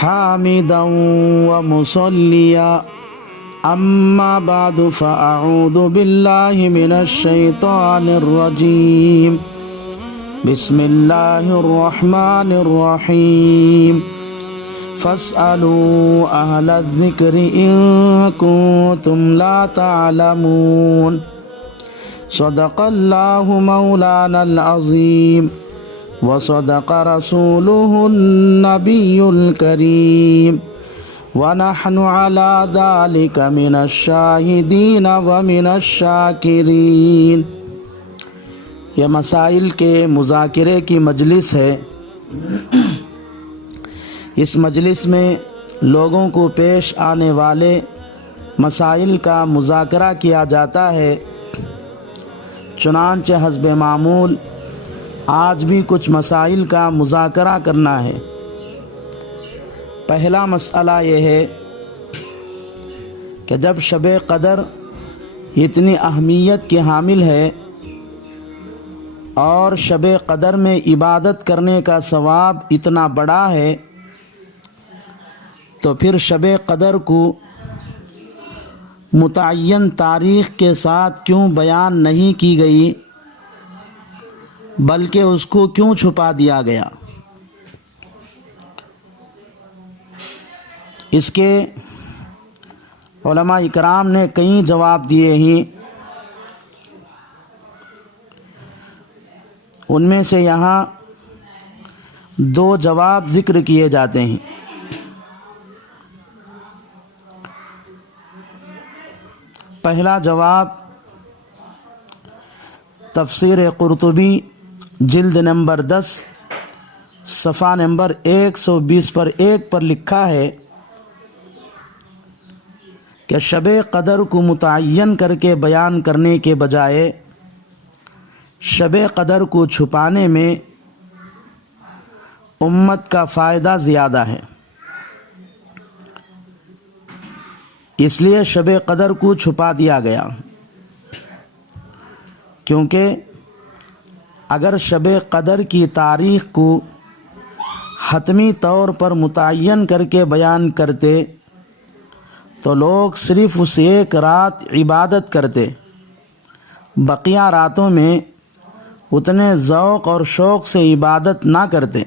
حامدا ومصليا أما بعد فأعوذ بالله من الشيطان الرجيم بسم الله الرحمن الرحيم فاسألوا أهل الذكر إن كنتم لا تعلمون صدق الله مولانا العظيم وصدق رسوله النبي الكريم ونحن على ذلك من الشاهدين ومن الشاکرین۔ یہ مسائل کے مذاکرے کی مجلس ہے۔ اس مجلس میں لوگوں کو پیش آنے والے مسائل کا مذاکرہ کیا جاتا ہے۔ چنانچہ حسب معمول آج بھی کچھ مسائل کا مذاکرہ کرنا ہے۔ پہلا مسئلہ یہ ہے کہ جب شب قدر اتنی اہمیت کی حامل ہے اور شب قدر میں عبادت کرنے کا ثواب اتنا بڑا ہے، تو پھر شب قدر کو متعین تاریخ کے ساتھ کیوں بیان نہیں کی گئی، بلکہ اس کو کیوں چھپا دیا گیا؟ اس کے علماء اکرام نے کئی جواب دیے ہیں۔ ان میں سے یہاں دو جواب ذکر کیے جاتے ہیں۔ پہلا جواب تفسیر قرطبی جلد نمبر 10 صفحہ نمبر 120 پر 1 پر لکھا ہے کہ شب قدر کو متعین کر کے بیان کرنے کے بجائے شب قدر کو چھپانے میں امت کا فائدہ زیادہ ہے، اس لیے شب قدر کو چھپا دیا گیا۔ کیونکہ اگر شب قدر کی تاریخ کو حتمی طور پر متعین کر کے بیان کرتے تو لوگ صرف اس ایک رات عبادت کرتے، بقیہ راتوں میں اتنے ذوق اور شوق سے عبادت نہ کرتے۔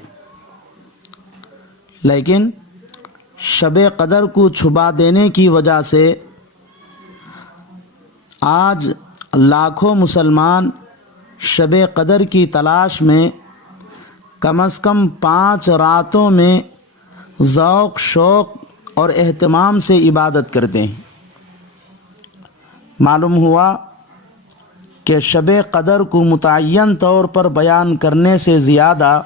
لیکن شب قدر کو چھپا دینے کی وجہ سے آج لاکھوں مسلمان شب قدر کی تلاش میں کم از کم 5 راتوں میں ذوق شوق اور اہتمام سے عبادت کرتے ہیں۔ معلوم ہوا کہ شب قدر کو متعین طور پر بیان کرنے سے زیادہ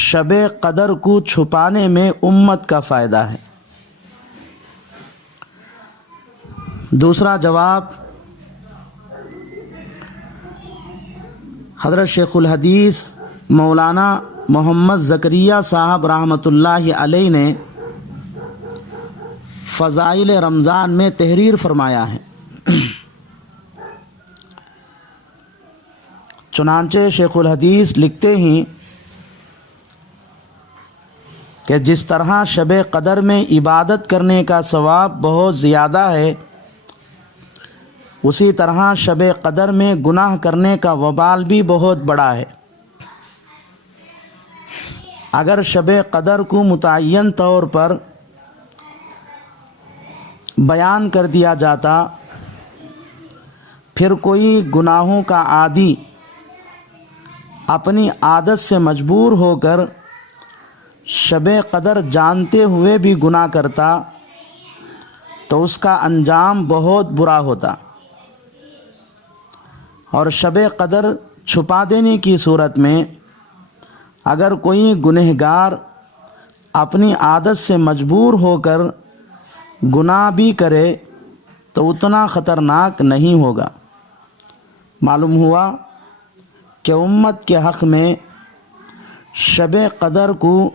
شب قدر کو چھپانے میں امت کا فائدہ ہے۔ دوسرا جواب حضرت شیخ الحدیث مولانا محمد زکریا صاحب رحمۃ اللہ علیہ نے فضائل رمضان میں تحریر فرمایا ہے۔ چنانچہ شیخ الحدیث لکھتے ہیں کہ جس طرح شب قدر میں عبادت کرنے کا ثواب بہت زیادہ ہے، اسی طرح شب قدر میں گناہ کرنے کا وبال بھی بہت بڑا ہے۔ اگر شب قدر کو متعین طور پر بیان کر دیا جاتا، پھر کوئی گناہوں کا عادی اپنی عادت سے مجبور ہو کر شب قدر جانتے ہوئے بھی گناہ کرتا تو اس کا انجام بہت برا ہوتا، اور شب قدر چھپا دینے کی صورت میں اگر کوئی گنہگار اپنی عادت سے مجبور ہو کر گناہ بھی کرے تو اتنا خطرناک نہیں ہوگا۔ معلوم ہوا کہ امت کے حق میں شب قدر کو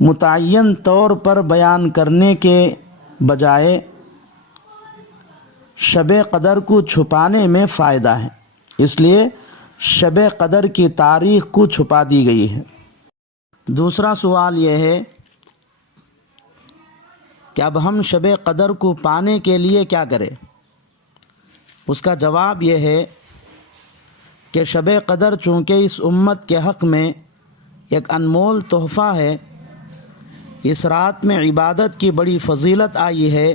متعین طور پر بیان کرنے کے بجائے شب قدر کو چھپانے میں فائدہ ہے، اس لیے شب قدر کی تاریخ کو چھپا دی گئی ہے۔ دوسرا سوال یہ ہے کہ اب ہم شب قدر کو پانے کے لیے کیا کریں؟ اس کا جواب یہ ہے کہ شب قدر چونکہ اس امت کے حق میں ایک انمول تحفہ ہے، اس رات میں عبادت کی بڑی فضیلت آئی ہے،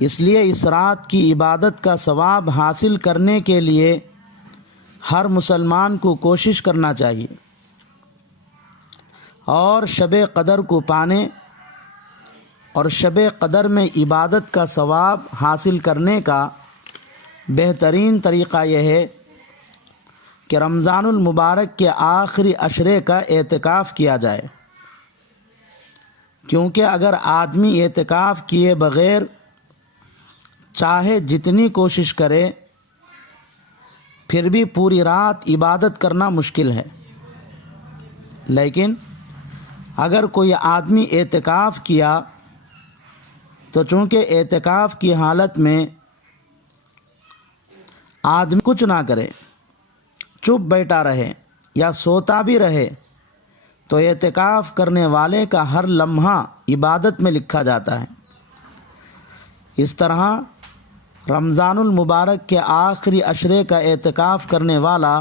اس لیے اس رات کی عبادت کا ثواب حاصل کرنے کے لیے ہر مسلمان کو کوشش کرنا چاہیے، اور شب قدر کو پانے اور شب قدر میں عبادت کا ثواب حاصل کرنے کا بہترین طریقہ یہ ہے کہ رمضان المبارک کے آخری عشرے کا اعتکاف کیا جائے، کیونکہ اگر آدمی اعتکاف کیے بغیر چاہے جتنی کوشش کرے پھر بھی پوری رات عبادت کرنا مشکل ہے، لیکن اگر کوئی آدمی اعتکاف کیا تو چونکہ اعتکاف کی حالت میں آدمی کچھ نہ کرے، چپ بیٹھا رہے یا سوتا بھی رہے، تو اعتکاف کرنے والے کا ہر لمحہ عبادت میں لکھا جاتا ہے۔ اس طرح رمضان المبارک کے آخری عشرے کا اعتکاف کرنے والا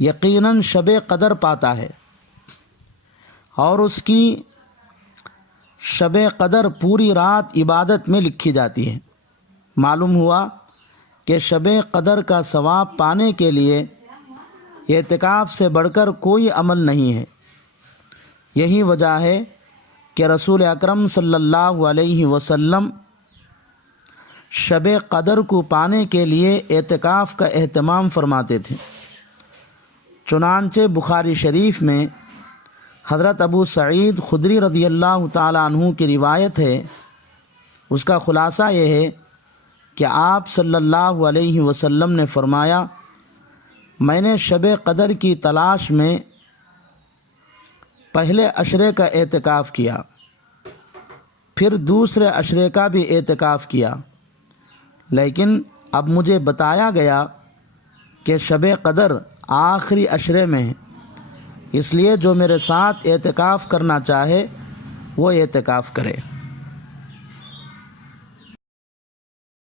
یقیناً شب قدر پاتا ہے، اور اس کی شب قدر پوری رات عبادت میں لکھی جاتی ہے۔ معلوم ہوا کہ شب قدر کا ثواب پانے کے لیے اعتکاف سے بڑھ کر کوئی عمل نہیں ہے۔ یہی وجہ ہے کہ رسول اکرم صلی اللہ علیہ وسلم شب قدر کو پانے کے لیے اعتکاف کا اہتمام فرماتے تھے۔ چنانچہ بخاری شریف میں حضرت ابو سعید خدری رضی اللہ تعالیٰ عنہ کی روایت ہے، اس کا خلاصہ یہ ہے کہ آپ صلی اللہ علیہ وسلم نے فرمایا، میں نے شب قدر کی تلاش میں پہلے عشرے کا اعتکاف کیا، پھر دوسرے عشرے کا بھی اعتکاف کیا، لیکن اب مجھے بتایا گیا کہ شب قدر آخری عشرے میں ہے، اس لیے جو میرے ساتھ اعتکاف کرنا چاہے وہ اعتکاف کرے۔